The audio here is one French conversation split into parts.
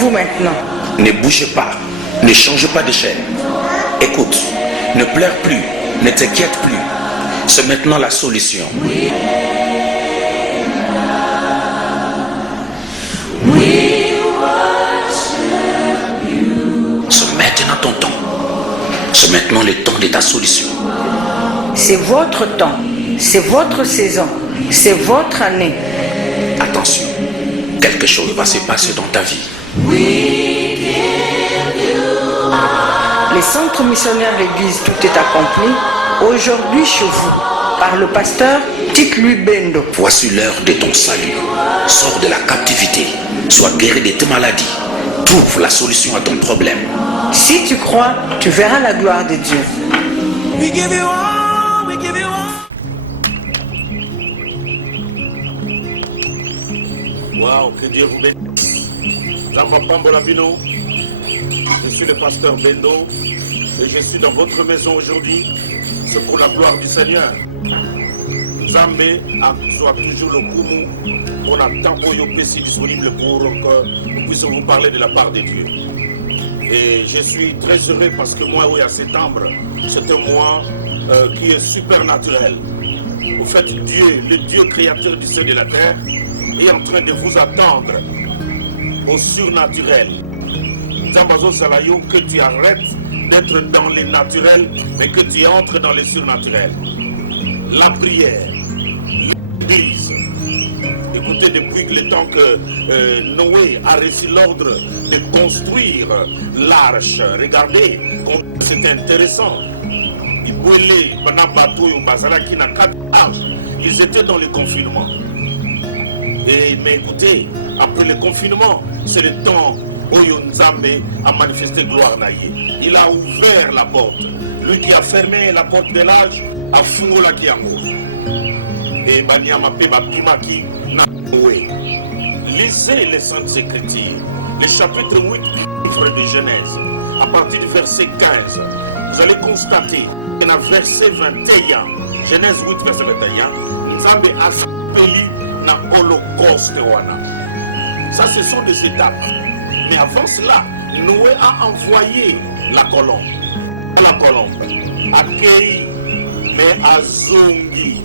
vous maintenant. Ne bougez pas, ne changez pas de chaîne. Écoute, ne pleure plus, ne t'inquiète plus. C'est maintenant la solution. C'est maintenant ton temps. C'est maintenant le temps de ta solution. C'est votre temps, c'est votre saison, c'est votre année. Attention, quelque chose va se passer dans ta vie. Les centres missionnaires l'église Tout est accompli, aujourd'hui chez vous, par le pasteur Tite-Lui Bendo. Voici l'heure de ton salut. Sors de la captivité. Sois guéri de tes maladies. Trouve la solution à ton problème. Si tu crois, tu verras la gloire de Dieu. We give you all, we give you all. Waouh, que Dieu vous bénisse. Jean Pambola Bino, je suis le pasteur Bendo et je suis dans votre maison aujourd'hui. C'est pour la gloire du Seigneur. Zambé soit toujours le Kumu. On a tant de disponible pour que nous puissions vous parler de la part de Dieu. Et je suis très heureux parce que moi, oui, à septembre, c'est un mois qui est supernaturel. Au fait, Dieu, le Dieu créateur du ciel et de la terre, est en train de vous attendre au surnaturel. Zambazo Salayo, que tu arrêtes d'être dans les naturels, mais que tu entres dans les surnaturels. La prière, l'église. Écoutez, depuis le temps que Noé a reçu l'ordre de construire l'arche, regardez, c'était intéressant. Ils étaient dans le confinement. Mais écoutez, après le confinement, c'est le temps où Nzambe a manifesté gloire naïe. Il a ouvert la porte. Lui qui a fermé la porte de l'âge a fungé la kiango. Et Banyama Pe Bapimaki na Noé. Lisez les Saintes Écritures, le chapitre 8 du livre de Genèse, à partir du verset 15. Vous allez constater que dans le verset 21, Genèse 8, verset 21, Nzambe a appelé na Holocauste wana. Ça, ce sont des étapes. Mais avant cela, Noé a envoyé la colombe. La colombe accueille, mais à Zongi.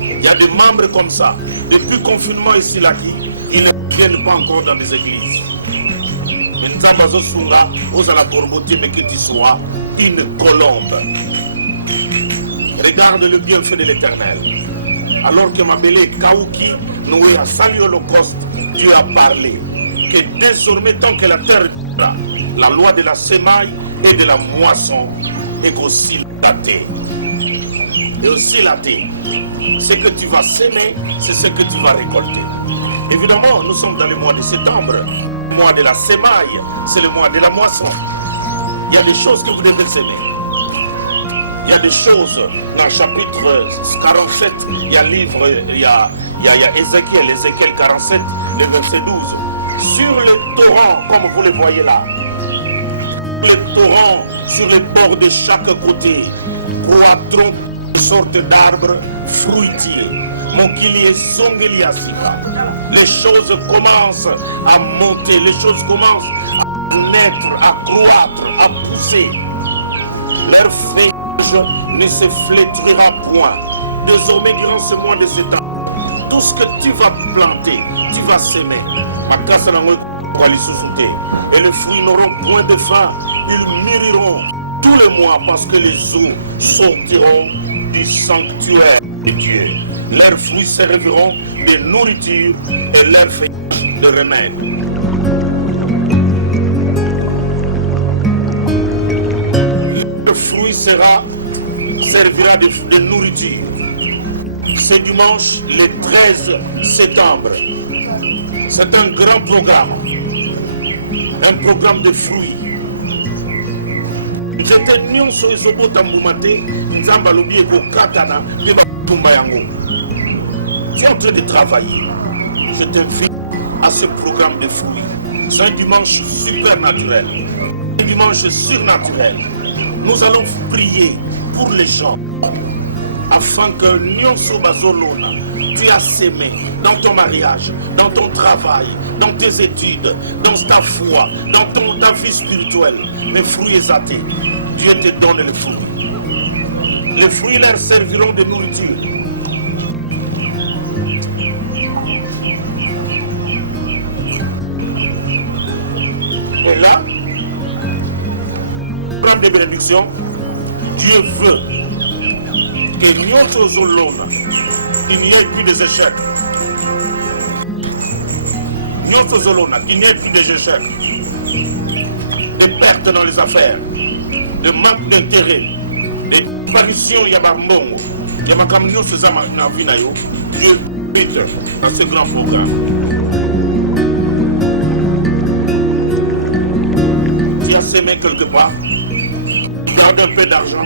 Il y a des membres comme ça. Depuis le confinement ici, là, ils ne viennent pas encore dans les églises. Mais Nzambazo Sunga, ose à la corboter, mais que tu sois une colombe. Regarde le bienfait de l'Éternel. Alors que Mabélé Kaouki, Noé a salué l'Holocauste, Dieu a parlé. Que désormais, tant que la terre vivra, la loi de la semaille et de la moisson est aussi la terre. Et aussi la terre. Ce que tu vas s'aimer, c'est ce que tu vas récolter. Évidemment, nous sommes dans le mois de septembre. Le mois de la semaille, c'est le mois de la moisson. Il y a des choses que vous devez s'aimer. Il y a des choses dans le chapitre 47, il y a Ézéchiel 47, le verset 12. Sur le torrent, comme vous le voyez là, le torrent sur les bords de chaque côté, croîtront toutes sortes d'arbres fruitiers. Mokili et Songeli Asika. Les choses commencent à monter, les choses commencent à naître, à croître, à pousser. Leur feuillage ne se flétrira point. Désormais, durant ce mois de septembre, tout ce que tu vas planter, tu vas s'aimer. Et les fruits n'auront point de faim, ils mûriront tous les mois parce que les eaux sortiront du sanctuaire de Dieu. Leurs fruits serviront de nourriture et leurs feuillages de remède. Le fruit servira de nourriture. C'est dimanche le 13 septembre. C'est un grand programme. Un programme de fruits. J'étais nyonso ezobota mbumate, nzamba lobi eko katana, pe batumba yango. Tu es en train de travailler. Je t'invite à ce programme de fruits. C'est un dimanche supernaturel. Un dimanche surnaturel. Nous allons prier pour les gens afin que nyonso bazolona tu as sémé dans ton mariage, dans ton travail, dans tes études, dans ta foi, dans ta vie spirituelle, les fruits exaltés, Dieu te donne les fruits. Les fruits leur serviront de nourriture. Et là, programme de bénédiction, Dieu veut que notre zolona, il n'y ait plus des échecs. Notre zolona, qu'il n'y ait plus des échecs, des pertes dans les affaires, de manque d'intérêt, des disparitions, il y a des mbongo, il y a des camions, c'est ça, Dieu bite dans ce grand programme. Tu as sémé quelque part, garde un peu d'argent,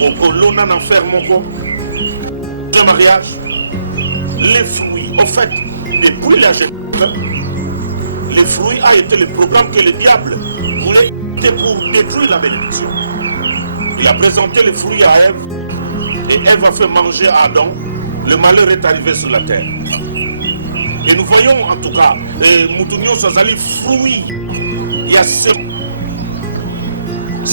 au colonna n'en faire mon corps, le mariage, les fruits. En fait, depuis la Genèse, les fruits a été le programme que le diable voulait pour détruire la bénédiction. Il a présenté les fruits à Ève et Ève a fait manger à Adam. Le malheur est arrivé sur la terre. Et nous voyons en tout cas, Moutounion Sazali, fruits. Il y a ce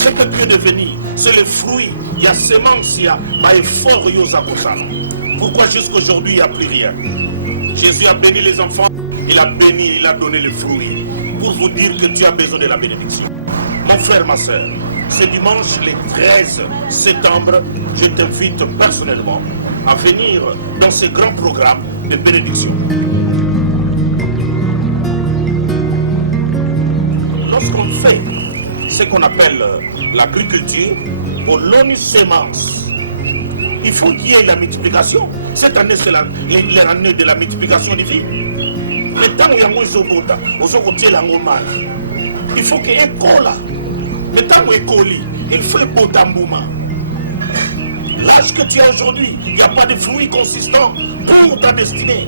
que Dieu est devenu, c'est le fruit. Il y a semence, il y a effort. Pourquoi jusqu'aujourd'hui il n'y a plus rien? Jésus a béni les enfants, il a béni, il a donné le fruit. Pour vous dire que tu as besoin de la bénédiction. Mon frère, ma soeur, ce dimanche, le 13 septembre, je t'invite personnellement à venir dans ce grand programme de bénédiction. Lorsqu'on fait ce qu'on appelle l'agriculture, pour l'omnisémence, il faut qu'il y ait la multiplication. Cette année, c'est l'année de la multiplication divine. Mais tant qu'il y a un zobota, il faut qu'il y ait un cola. Mais tant qu'il y a un colis, il faut le botambouma. L'âge que tu as aujourd'hui, il n'y a pas de fruits consistants pour ta destinée.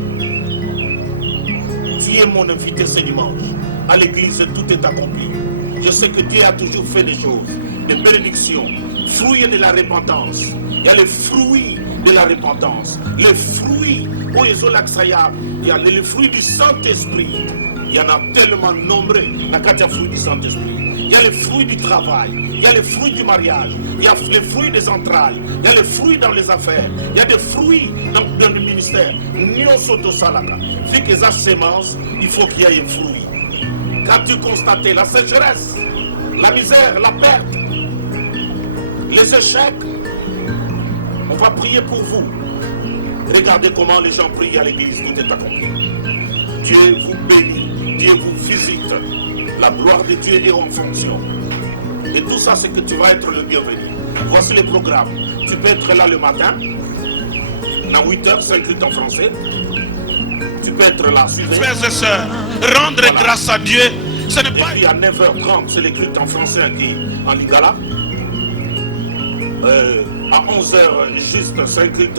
Tu es mon invité ce dimanche. À l'église, tout est accompli. Je sais que Dieu a toujours fait des choses, des bénédictions, fruits de la repentance. Il y a les fruits de la repentance, les fruits, il y a les fruits du Saint-Esprit. Il y en a tellement nombreux, la fruits du Saint-Esprit. Il y a les fruits du travail, il y a les fruits du mariage, il y a les fruits des entrailles, il y a les fruits dans les affaires, il y a des fruits dans le ministère. Vu que ça sémence, il faut qu'il y ait un fruit. Quand tu constates la sécheresse, la misère, la perte, les échecs, on va prier pour vous. Regardez comment les gens prient à l'église, tout est accompli. Dieu vous bénit, Dieu vous visite. La gloire de Dieu est en fonction. Et tout ça, c'est que tu vas être le bienvenu. Voici le programme. Tu peux être là le matin, à 8h, c'est écrit en français. Tu peux être là, suivre. Frères et sœurs, rendre grâce à Dieu, ce n'est pas... Et puis à 9h30, c'est écrit en français en lingala. À 11h, juste, c'est écrit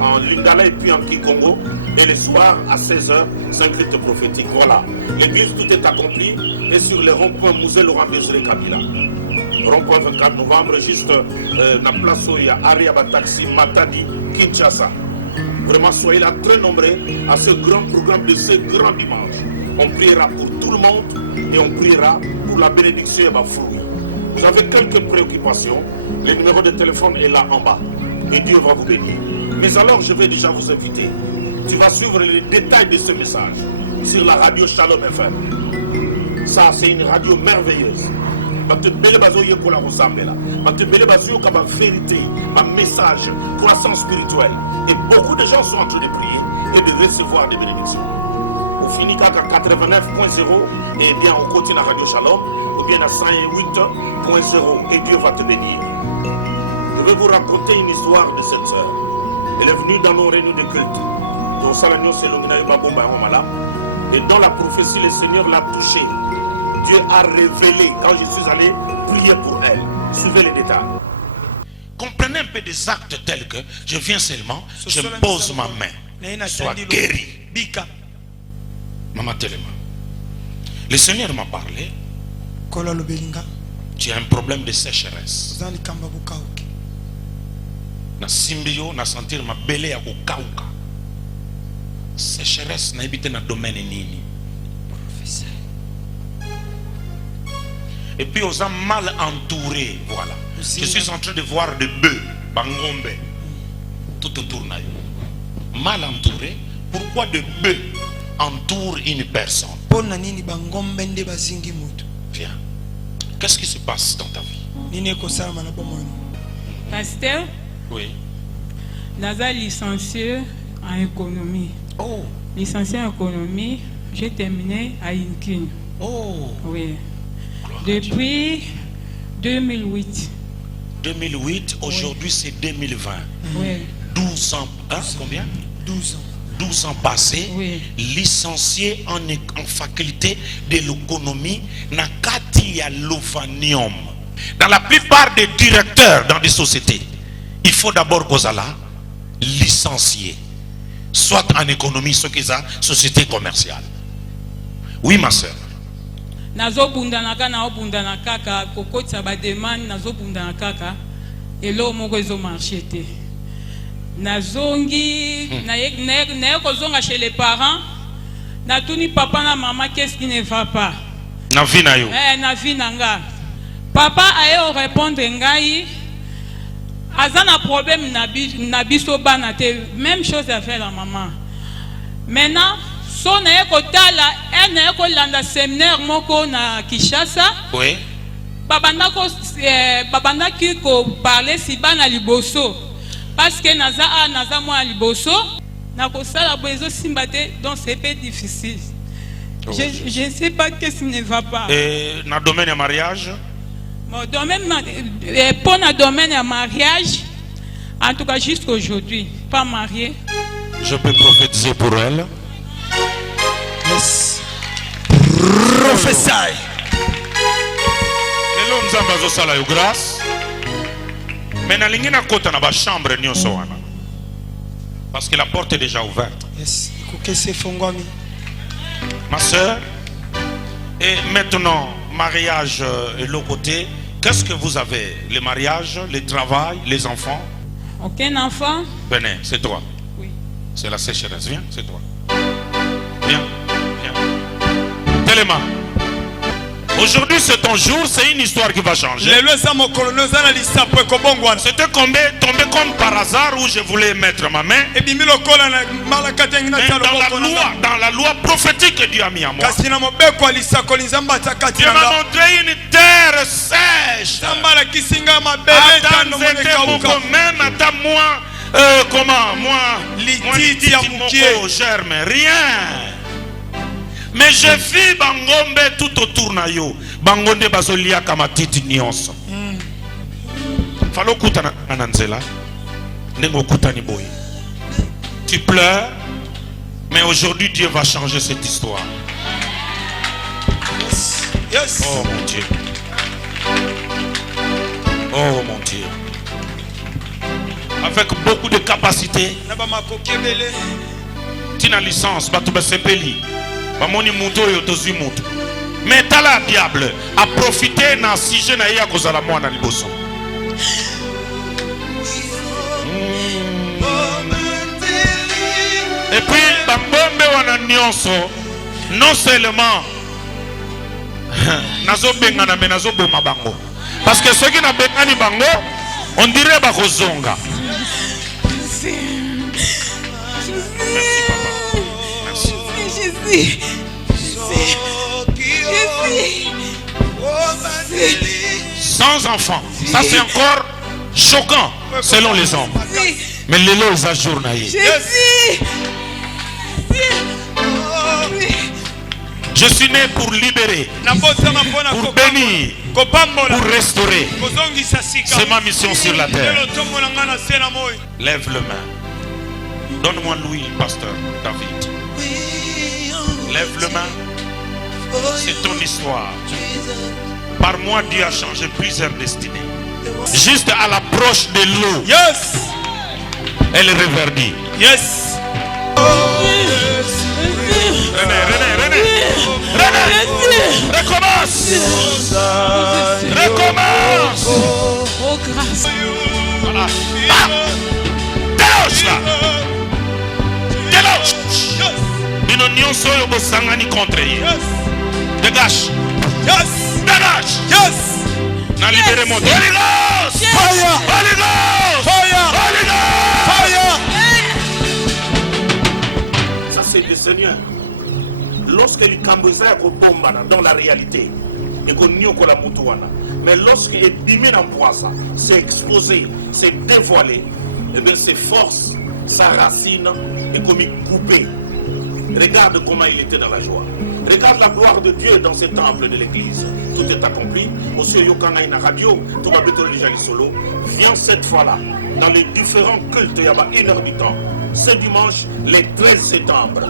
en lingala et puis en kikongo. Et le soir, à 16h, c'est écrit prophétique. Voilà. L'église, tout est accompli. Et sur le rond-point Mouzé Laurent Désiré Kabila. Rond-point 24 novembre, juste la place où il y a Ariaba Taxi, Matadi, Kinshasa. Vraiment, soyez là très nombreux à ce grand programme de ce grand dimanche. On priera pour tout le monde et on priera pour la bénédiction et ma fruit. Vous avez quelques préoccupations, le numéro de téléphone est là en bas et Dieu va vous bénir. Mais alors, je vais déjà vous inviter. Tu vas suivre les détails de ce message sur la radio Shalom FM. Ça, c'est une radio merveilleuse. Ma vérité, ma message, croissance spirituelle. Et beaucoup de gens sont en train de prier et de recevoir des bénédictions. Au Finica 89.0 et bien on continue à Radio Shalom ou bien à 108.0 et Dieu va te bénir. Je vais vous raconter une histoire de cette sœur. Elle est venue dans nos réunions de culte. Et dans la prophétie, le Seigneur l'a touchée. Dieu a révélé quand je suis allé prier pour elle. Suivez les détails. Comprenez un peu des actes tels que je viens seulement, je pose ma main, sois guéri. Maman Téléma, le Seigneur m'a parlé. Tu as un problème de sécheresse. Na simbio na sentir ma belé ya kokauka. sécheresse n'habite dans le domaine nini. Et puis aux a mal entouré, voilà. Je suis en train de voir des bœufs, bangombe, tout autour de nous. Mal entouré. Pourquoi des bœufs entourent une personne? Viens. Qu'est-ce qui se passe dans ta vie? Pasteur, Oui. Naza licencié en économie. Oh. Licencié en économie, j'ai terminé à Inkin. Oh. Oui. Depuis 2008. 2008, aujourd'hui c'est 2020. Oui. 12 ans. Hein, combien? 12 ans. 12 ans passés, Oui. licencié en faculté de l'économie, Nakati ya Lovanium. Dans la plupart des directeurs dans des sociétés, il faut d'abord qu'on soit licencié, soit en économie, soit qu'ils ont société commerciale. Oui, ma soeur. Nazo bundanaka na obundana kaka kokotsa ba demande nazo bundana kaka elo moko ezo marché te. Nazongi na kozonga chez les parents na tuni papa na maman qu'est-ce qui ne va pas Na vie na yo. na vie nanga papa ayo répondre ngai azana problème na biso bana te même chose à faire la maman maintenant so na ekotala na ekolanda séminaire moko na Kinshasa. Oui. babandaki ko parler si bana liboso parce que naza moi liboso na ko sala bezo simbate donc c'est peu difficile. Je ne sais pas qu'est-ce qui ne va pas. Et dans le domaine du mariage? Bon, pour le domaine du mariage, en tout cas jusqu'à aujourd'hui, pas marié. Je peux prophétiser pour elle. Yes. Prophesy. Et là, nous avons besoin de grâce. Mais nous avons besoin de la chambre. Parce que la porte est déjà ouverte. Yes. Kukese fongwami. Ma soeur, et maintenant, mariage et l'autre côté, qu'est-ce que vous avez? Le mariage, le travail, les enfants? Aucun enfant? Venez, c'est toi. Oui. C'est la sécheresse, viens, c'est toi. Viens, viens. Téléma. Aujourd'hui c'est ton jour, c'est une histoire qui va changer. C'était tombé comme par hasard où je voulais mettre ma main. Mais dans la loi prophétique que Dieu a mis à moi, Dieu m'a montré une terre sèche. Même à moi, comment moi, germe, rien. Mais je vis bangombe tout autour na yo. Bangonde bazolia kamatiti nyonso. Falo kuta na nzela. Nengo kuta ni boy. Tu pleures, mais aujourd'hui Dieu va changer cette histoire. Yes. Oh mon Dieu. Oh mon Dieu. Avec beaucoup de capacité. Tina licence, batube sepeli. Bamoni muto yo tozi muto. Mais tala diable a profité na sujet na ya kozala mwana liboso. Et puis bambombe wana nyonso non seulement nazo benga na nazo boma bango parce que ceux qui na bengani bango on dirait ba kozonga. Merci papa. Merci. Sans enfants, ça c'est encore choquant selon les hommes. Mais les lois ils ajournent. Je suis né pour libérer, pour bénir, pour restaurer. C'est ma mission sur la terre. Lève le main. Donne-moi l'huile, pasteur David. Lève le main. C'est ton histoire. Par moi, Dieu a changé plusieurs destinées. Juste à l'approche de l'eau, Yes. elle reverdit. Yes. René, recommence. Recommence. Oh grâce. Voilà. Ah. Déloge là. Déloge. nyonso oyo bosangani contre ye. Dégage. Yes. Dégage. Yes. Na libéré mon Holy Ghost. Fire. Holy Ghost. Fire. Holy Ghost. Fire. Ça c'est le Seigneur. Lorsque le Cambouisa est dans la réalité, et qu'on n'y a que la moutouana. Mais lorsqu'il est bimé dans ça, c'est exposé, c'est dévoilé, et bien ses forces, sa racine est comme coupée. Regarde comment il était dans la joie. Regarde la gloire de Dieu dans ce temple de l'église. Tout est accompli. Monsieur Yokanga Ina Radio, tout va être religieux solo. Viens cette fois-là, dans les différents cultes, il y a 1 heure du temps. Ce dimanche, le 13 septembre.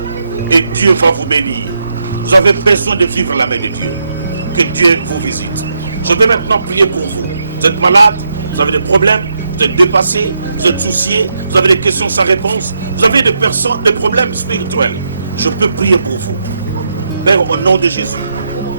Et Dieu va vous bénir. Vous avez besoin de vivre la main de Dieu. Que Dieu vous visite. Je vais maintenant prier pour vous. Vous êtes malade, vous avez des problèmes, vous êtes dépassé, vous êtes soucié, vous avez des questions sans réponse, vous avez des problèmes spirituels. Je peux prier pour vous. Père, au nom de Jésus,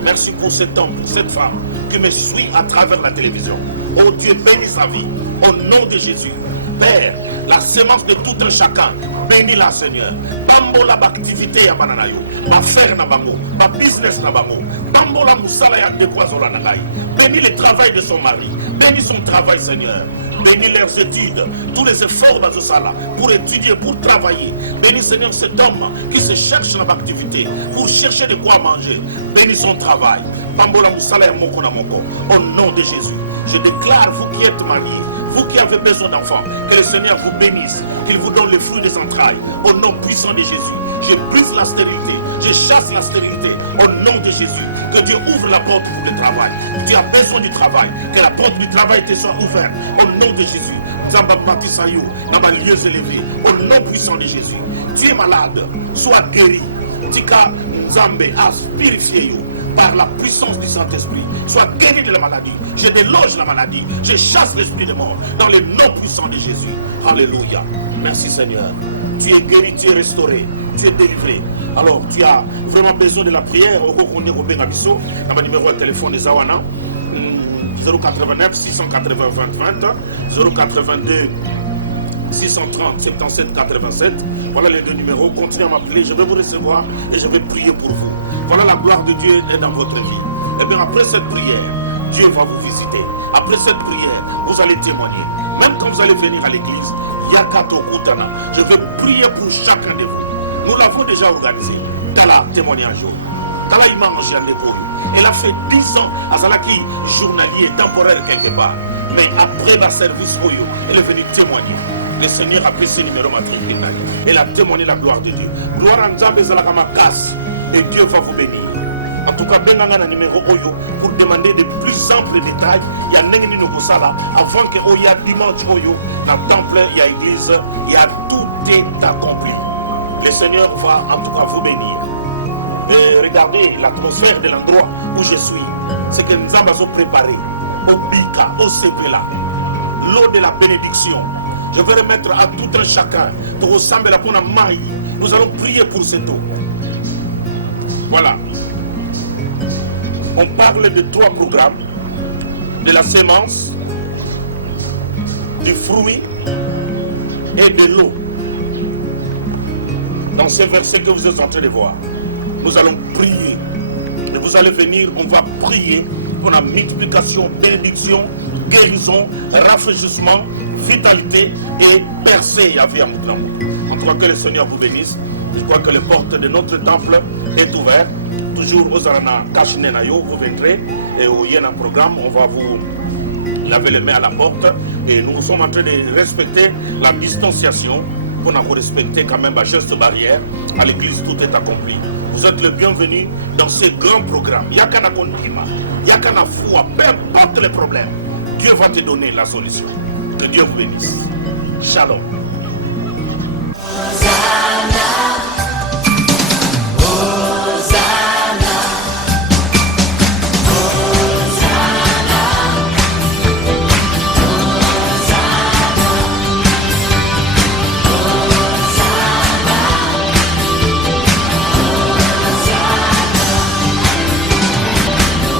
merci pour cet homme, pour cette femme qui me suit à travers la télévision. Oh Dieu, bénis sa vie. Au nom de Jésus. Père, la semence de tout un chacun, bénis-la Seigneur. Bambola l'activité ya bananayo, ma faire na bango, ma business na bango. Bambola musala ya dépoisola na ngai. Bénis le travail de son mari, bénis son travail Seigneur. Bénis leurs études, tous les efforts d'Azosala pour étudier, pour travailler. Bénis Seigneur cet homme qui se cherche dans l'activité pour chercher de quoi manger. Bénis son travail. Bambola musala ya moko na moko. Au nom de Jésus, je déclare vous qui êtes mariés, vous qui avez besoin d'enfants, que le Seigneur vous bénisse, qu'il vous donne le fruit des entrailles. Au nom puissant de Jésus, je brise la stérilité, je chasse la stérilité. Au nom de Jésus, que Dieu ouvre la porte pour le travail. Tu as besoin du travail, que la porte du travail te soit ouverte. Au nom de Jésus, Zamba Batisayo, dans les lieux élevés. Au nom puissant de Jésus, tu es malade, sois guéri. Tika Nzambe a purifié you. Par la puissance du Saint-Esprit, sois guéri de la maladie. Je déloge la maladie, je chasse l'esprit de mort dans le nom puissant de Jésus. Alléluia. Merci Seigneur. Tu es guéri, tu es restauré, tu es délivré. Alors tu as vraiment besoin de la prière. Au numéro de téléphone de Zawana 089 680 20 20 082 630 77 87. Voilà les deux numéros. Continuez à m'appeler. Je vais vous recevoir et je vais prier pour vous. Voilà, la gloire de Dieu est dans votre vie. Et bien après cette prière, Dieu va vous visiter. Après cette prière, vous allez témoigner. Même quand vous allez venir à l'église, Yakato Kutana, je vais prier pour chacun de vous. Nous l'avons déjà organisé. Tala témoignage. Tala Imange Yandekouri. Elle a fait 10 ans à Zalaki, journalier, temporaire quelque part. Mais après le service Oyo, elle est venue témoigner. Le Seigneur a pris ses numéros matriculés. Elle a témoigné la gloire de Dieu. Gloire à Nzambe Zalakama Kass. Et Dieu va vous bénir. En tout cas, Benganga na numéro Oyo pour demander de plus amples détails. Il y a Nengini Nokosala avant que Oya dimanche Oyo, dans le temple, il y a l'église, il y a tout est accompli. Le Seigneur va en tout cas vous bénir. Et regardez l'atmosphère de l'endroit où je suis. C'est que nous avons préparé au Bika, au Sevela, l'eau de la bénédiction. Je vais remettre à tout un chacun de ressembler à la maille. Nous allons prier pour cette eau. Voilà. On parle de 3 programmes. De la sémence, du fruit et de l'eau. Dans ces versets que vous êtes en train de voir, nous allons prier. Et vous allez venir, on va prier pour la multiplication, bénédiction, guérison, rafraîchissement, vitalité et percée à vie à Moutram. En tout cas, que le Seigneur vous bénisse. Je crois que les portes de notre temple est ouverte. Toujours aux Arana Kachinenayo, vous viendrez et au Yéna programme, on va vous laver les mains à la porte. Et nous sommes en train de respecter la distanciation. On a respecté quand même la geste barrière. À l'église, tout est accompli. Vous êtes le bienvenu dans ce grand programme. Yakana Kondima, Yakana Foua, peu importe les problèmes, Dieu va te donner la solution. Que Dieu vous bénisse. Shalom.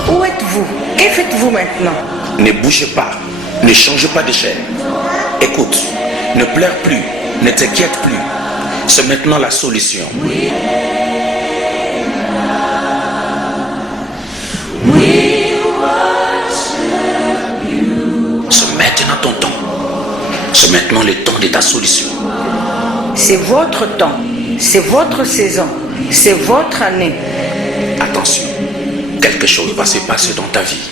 Où êtes-vous? Que faites-vous maintenant? Ne bougez pas, ne changez pas de chaîne. Écoute, ne pleure plus, ne t'inquiète plus. C'est maintenant la solution. C'est maintenant ton temps. C'est maintenant le temps de ta solution. C'est votre temps, c'est votre saison, c'est votre année. Attention, quelque chose va se passer dans ta vie.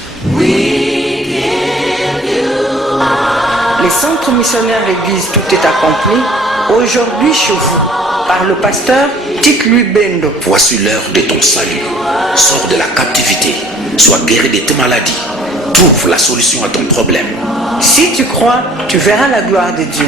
Les centres missionnaires Église Tout est accompli, aujourd'hui chez vous, par le pasteur Tic Lubendo. Voici l'heure de ton salut. Sors de la captivité. Sois guéri de tes maladies. Trouve la solution à ton problème. Si tu crois, tu verras la gloire de Dieu.